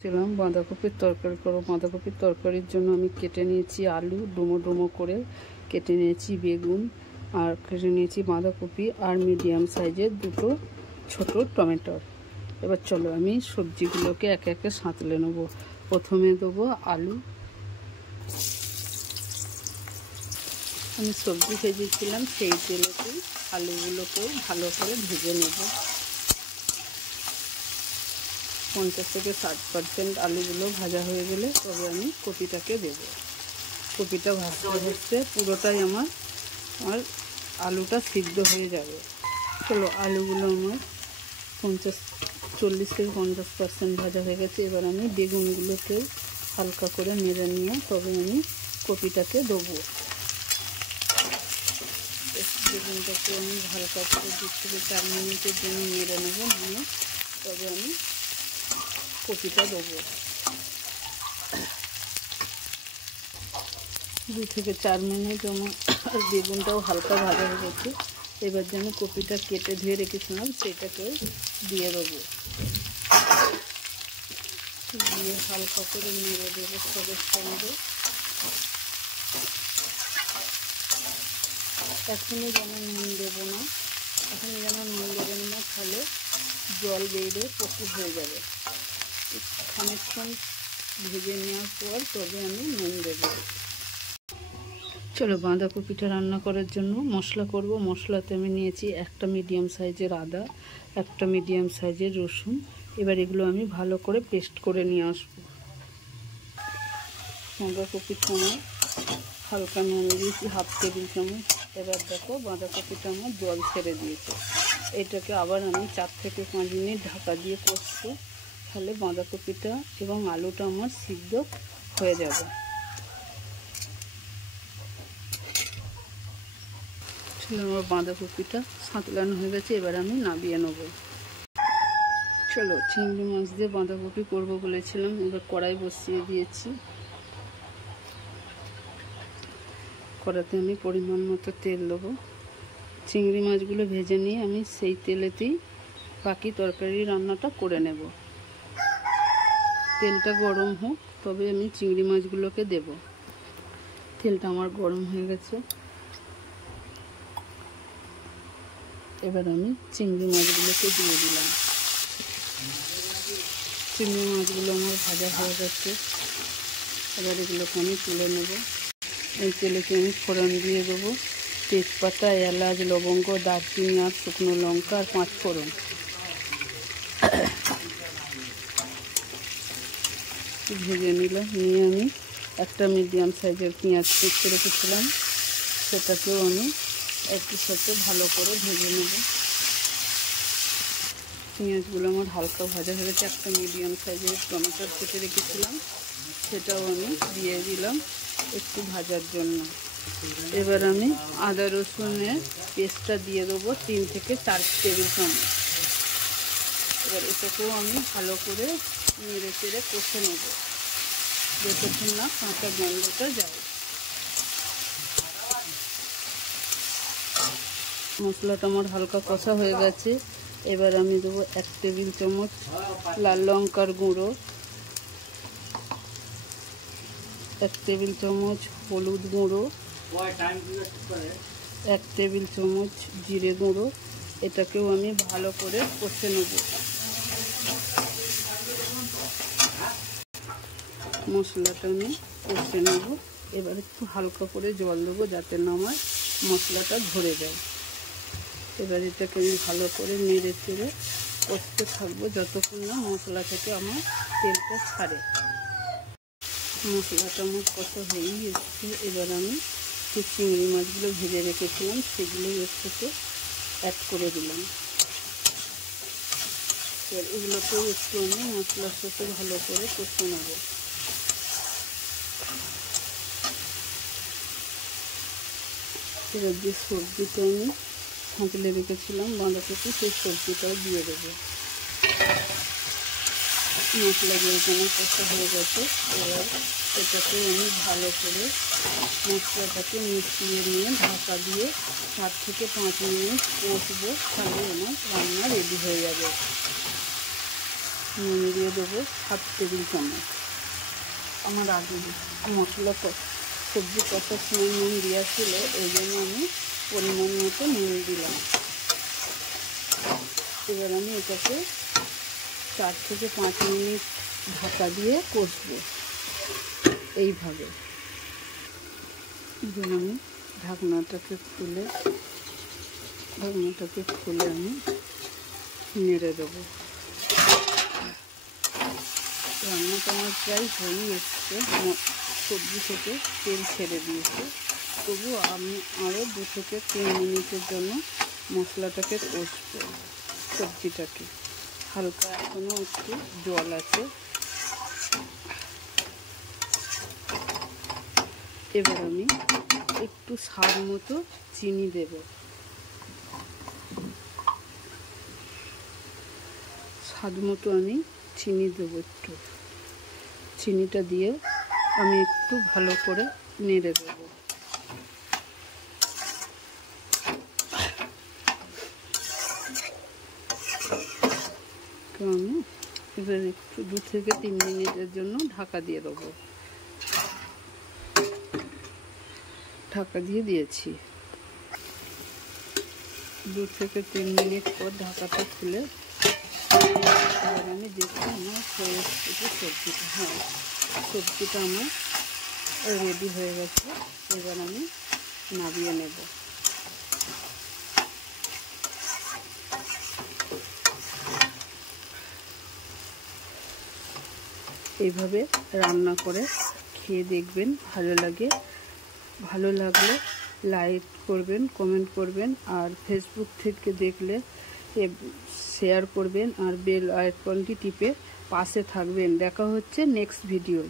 ছিলাম বাঁধাকপির তরকারি করব। বাঁধাকপির তরকারির জন্য আমি কেটে নিয়েছি আলু, ডুমো ডুমো করে কেটে নিয়েছি বেগুন, আর কেটে নিয়েছি বাঁধাকপি আর মিডিয়াম সাইজের দুটো ছোট টমেটো। এবার চলো আমি সবজিগুলোকে একে একে সাঁতলে নেব। প্রথমে দেবো আলু। আমি সবজি ভেজেছিলাম সেই তেলেতে আলুগুলোকেও ভালো করে ভেজে নেব। 50 থেকে 60% আলুগুলো ভাজা হয়ে গেলে তবে আমি কপিটাকে দেব। কপিটা ভাজতে ভাজতে পুরোটাই আমার আলুটা সিদ্ধ হয়ে যাবে। চলো আলুগুলো আমার 40 থেকে 50% ভাজা হয়ে গেছে। এবার আমি বেগুনগুলোকে হালকা করে নেড়ে নিয়ে তবে আমি কপিটাকে দেবো। বেগুনটাকে আমি হালকা করে 2 থেকে 4 মিনিটের জন্য নেড়ে নেব, নিয়ে তবে আমি কপিটা দেবো। 2 থেকে 4 মিনিট আমার বেগুনটাও হালকা ভাজা হয়ে গেছে। এবার যেন কপিটা কেটে ধুয়ে রেখেছিলাম সেটাকেও দিয়ে দেবো, দিয়ে হালকা করে নেড়ে দেবো সবের সঙ্গে। এখনই যেন নুন দেবো না, এখনই যেন নুন দেবেন না, তাহলে জল বেরিয়ে প্রচুর হয়ে যাবে। খানিকক্ষণ ভেজে নেওয়ার পর তবে আমি নুন দেবো। চলো বাঁধাকপিটা রান্না করার জন্য মশলা করব। মশলাতে আমি নিয়েছি একটা মিডিয়াম সাইজের আদা, একটা মিডিয়াম সাইজের রসুন। এবার এগুলো আমি ভালো করে পেস্ট করে নিয়ে আসবো। বাঁধাকপির সময় হালকা নুন দিয়েছি 1/2 টেবিল চামচ। এবার দেখো বাঁধাকপিটা আমার জল ছেড়ে দিয়েছে। এটাকে আবার আমি 4 থেকে 5 মিনিট ঢাকা দিয়ে কষবো, তাহলে বাঁধাকপিটা এবং আলুটা আমার সিদ্ধ হয়ে যাবে। আমার বাঁধাকপিটা সাঁতলানো হয়ে গেছে, এবার আমি নামিয়ে নেব। চলো চিংড়ি মাছ দিয়ে বাঁধাকপি করবো বলেছিলাম, এবার কড়াই বসিয়ে দিয়েছি। কড়াতে আমি পরিমাণ মতো তেল দেবো। চিংড়ি মাছগুলো ভেজে নিয়ে আমি সেই তেলেতেই বাকি তরকারি রান্নাটা করে নেব। তেলটা গরম হোক তবে আমি চিংড়ি মাছগুলোকে দেব। তেলটা আমার গরম হয়ে গেছে, এবার আমি চিংড়ি মাছগুলোকে দিয়ে দিলাম। চিংড়ি মাছগুলো আমার ভাজা হয়ে গেছে, এবার এগুলোকে আমি তুলে নেব। এই তেলেতে আমি ফোড়ন দিয়ে দেবো তেজপাতা, এলাচ, লবঙ্গ, দারচিনি আর শুকনো লঙ্কা আর 5 ফোড়ন। ভেজে নিলাম, নিয়ে আমি একটা মিডিয়াম সাইজের পেঁয়াজ কেটে রেখেছিলাম, সেটাকেও আমি একটু সাথে ভালো করে ভেজে নেব। পেঁয়াজগুলো আমার হালকা ভাজা হয়ে গেছে। একটা মিডিয়াম সাইজের টমেটো কেটে রেখেছিলাম, সেটাও আমি দিয়ে দিলাম একটু ভাজার জন্য। এবার আমি আদা রসুনের পেস্টটা দিয়ে দেবো 3 থেকে 4 টেবিল চামচ। এবার এটাকেও আমি ভালো করে নেড়ে চেড়ে কষে নেব, যতক্ষণ না কাঁচা গন্ধটা যায়। মশলাটা আমার হালকা কষা হয়ে গেছে। এবার আমি দেবো 1 টেবিল চামচ লাল লঙ্কার গুঁড়ো, 1 টেবিল চামচ হলুদ গুঁড়ো, 1 টেবিল চামচ জিরে গুঁড়ো। এটাকেও আমি ভালো করে কষে নেব। মশলাটা আমি কষে নেব। এবার একটু হালকা করে জল দেবো যাতে না আমার মশলাটা ধরে যায়। এবার এটাকে আমি ভালো করে নেড়ে চেড়ে কষতে থাকবো যতক্ষণ না মশলা থেকে আমার তেলটা ছাড়ে। মশলাটা আমার কষা হয়েই এসছে। এবার আমি যে চিংড়ি মাছগুলো ভেজে রেখেছিলাম সেগুলো এর সাথে অ্যাড করে দিলাম। এবার এগুলোকেও একটু আমি মশলার সাথে ভালো করে কষে নেব। এবার যে সবজিটা আমি সাঁতলে রেখেছিলাম বাঁধাকপি, সেই সবজিটাও দিয়ে দেবো। মশলা যেরকম কষা হয়ে গেছে, এবার এটাকে আমি ভালো করে মশলাটাকে মিশিয়ে নিয়ে ঢাকা দিয়ে 4 থেকে 5 মিনিট কষবো, তাহলে আমার রান্না রেডি হয়ে যাবে। নুন দিয়ে দেবো 7 টেবিল চামচ। আমার আগে মশলা সবজি কষার সময় নুন দেওয়া ছিল, ওই জন্য আমি পরিমাণ মতো নুন দিলাম। এবার আমি এটাকে 4 থেকে 5 মিনিট ঢাকা দিয়ে কষবো এইভাবে। এবার আমি ঢাকনাটাকে খুলে আমি নেড়ে দেবো। রান্নাটা আমার প্রায় হয়েই এসছে, সবজি থেকে তেল ছেড়ে দিয়েছে। তবু আমি আরও 2 থেকে 3 মিনিটের জন্য মশলাটাকে কষবো। সবজিটাকে হালকা এখনও একটু জল আছে। এবার আমি একটু স্বাদ মতো চিনি দেব। স্বাদ মতো আমি চিনি দেবো একটু। চিনিটা দিয়ে আমি একটু ভালো করে নেড়ে দেবো। আমি এবার একটু 2 থেকে 3 মিনিটের জন্য ঢাকা দিয়ে দেবো। ঢাকা দিয়ে দিয়েছি। 2 থেকে 3 মিনিট পর ঢাকাটা খুলে এবার আমি দেখি আমার হয়ে এসেছে সবজিটা। হ্যাঁ, সবজিটা আমার রেডি হয়ে গেছে। এবার আমি নামিয়ে নেব। এইভাবে রান্না করে খেয়ে দেখবেন, ভালো লাগে। ভালো লাগলে লাইক করবেন, কমেন্ট করবেন, আর ফেসবুক থেকে দেখলে শেয়ার করবেন, আর বেল আইকনটি টিপে পাশে থাকবেন। দেখা হচ্ছে নেক্সট ভিডিও।